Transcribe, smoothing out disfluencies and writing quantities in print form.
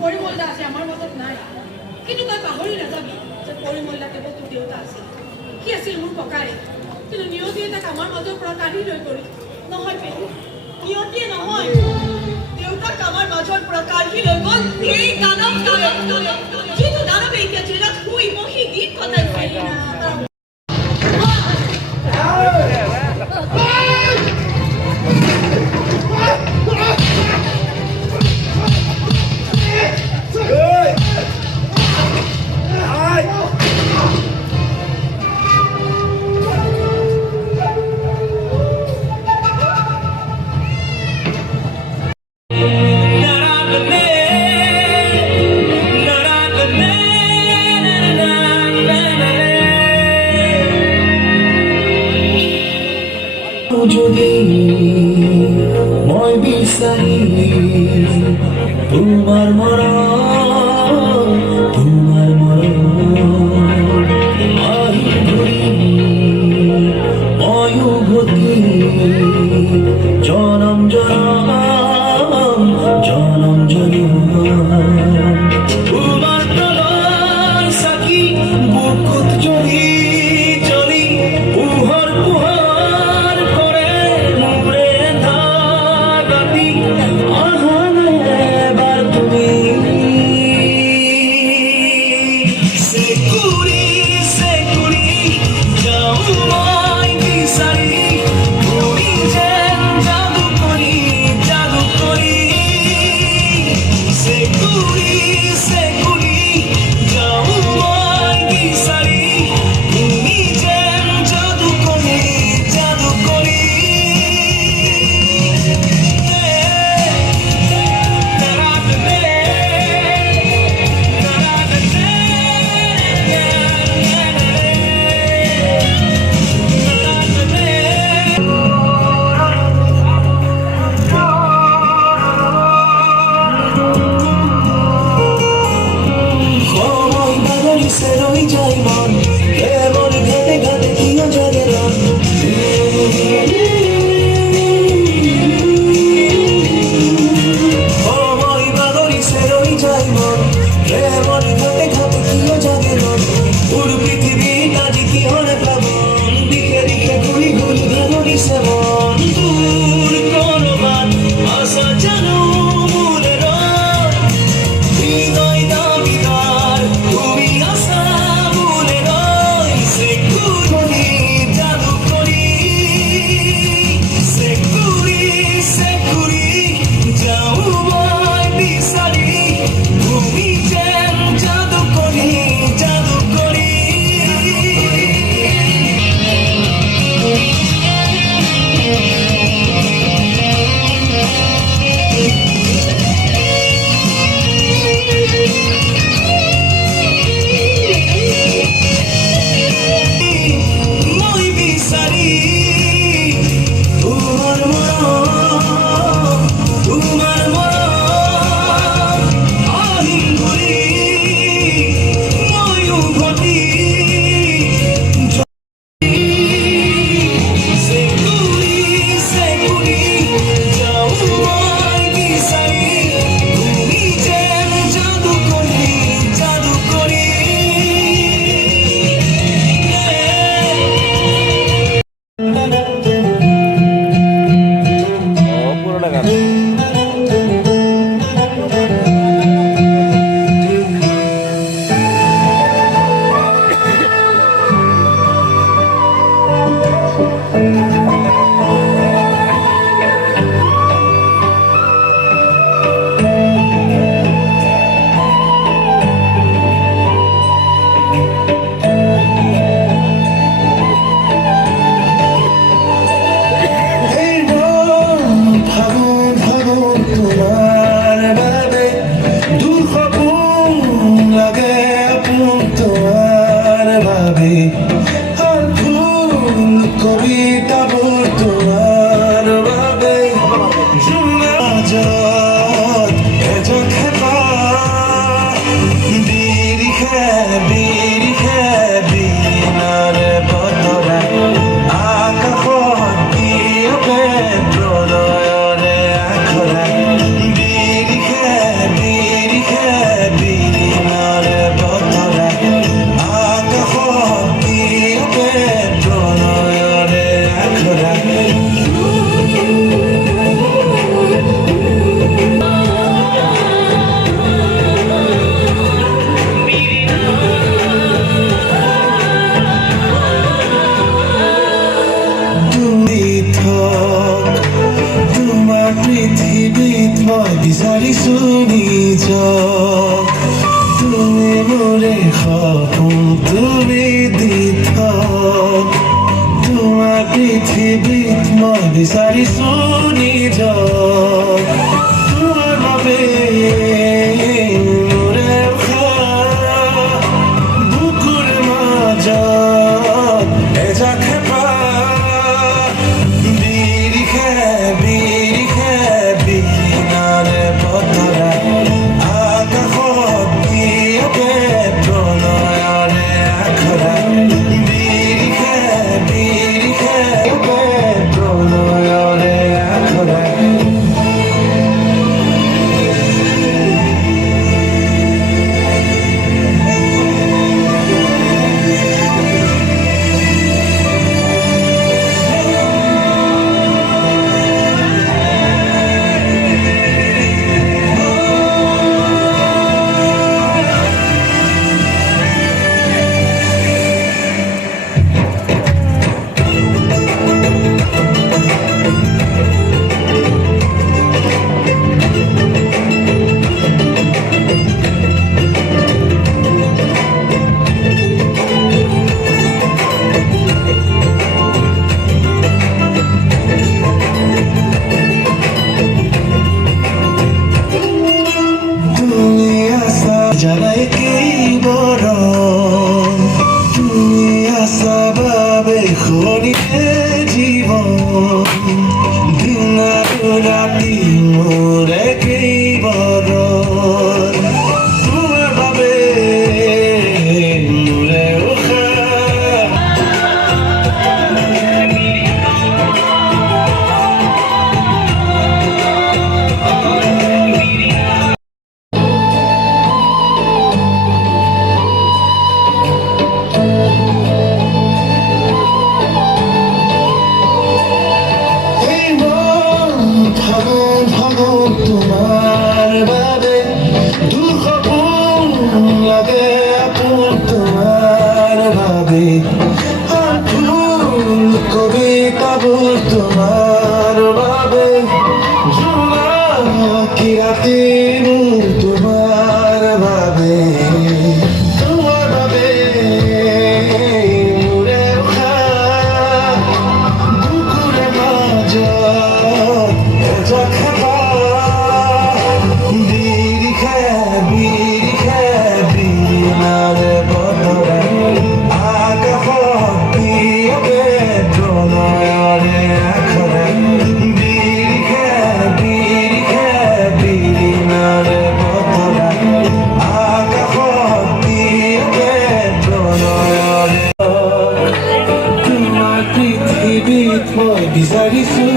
পৰিমলদা আছে আমাৰ মাজত নাই, কিন্তু তই পাহৰি নাযাবি যে পৰিমলদা কেৱল তোৰ দেউতা আছিল। সি আছিল মোৰ ককাই, কিন্তু নিয়তিয়ে তাক আমাৰ মাজৰ পৰা কাঢ়ি লৈ গ'ল। নহয় পেহী, নিয়তিয়ে নহয়, দেউতাক আমাৰ মাজৰ পৰা কাঢ়ি লৈ গ'ল এই দানৱ যিটো দানৱে এতিয়া জেলত শুই বহি গীত কটাইছে। যদি মই বিচাৰি তোমাৰ আহি ঘূৰি ময়ো ভূতি জনম তোমাৰ তলৰ চাকি বুকুত জ্বলি জ্বলি পোহৰ কৰে মোৰে ধাগতি। আহা এবাৰ তুমি তুমি মোৰে সপোন তুমি দি থ তোমাৰ পৃথিৱীত মই বিচাৰিছো নিজৰ তোমাৰ বাবে মোৰে উশাহ বুকুৰ মাজত এজাক হেঁপাহ বিৰিষে বিৰিষে বিৰিণাৰে বতৰা আকাশত বিয়পে প্ৰণয়ৰে আখৰা বিৰিষে বিৰিষে বিয়পে প্ৰণয়ৰে আখৰা জানাই কি বৰণ তুমি আছা বাবে খনিতে জীৱন দিন আৰু ৰাতি মোৰে কি বৰণ তোমাৰ বাবে মোৰে উশাহ তোমার বাবে দুঃখ লাগে আপন তোমার বাবে আর ফুল কবিতাবোৰ তোমার বাবে জোনাকি রাতি মোৰ তোমার বাবে তোমার বাবে মোৰে উশাহ বুকুৰে মাজত এজাক বিৰিষে বিৰিষে বিৰিণাৰে বতৰা আকাশত বিয়পে প্ৰণয়ৰে আখৰা বিৰিষে বিৰিষে বিৰিণাৰে বতৰা আকাশত বিয়পে প্ৰণয়ৰে তোমাৰ পৃথিৱীত মই বিচাৰিছো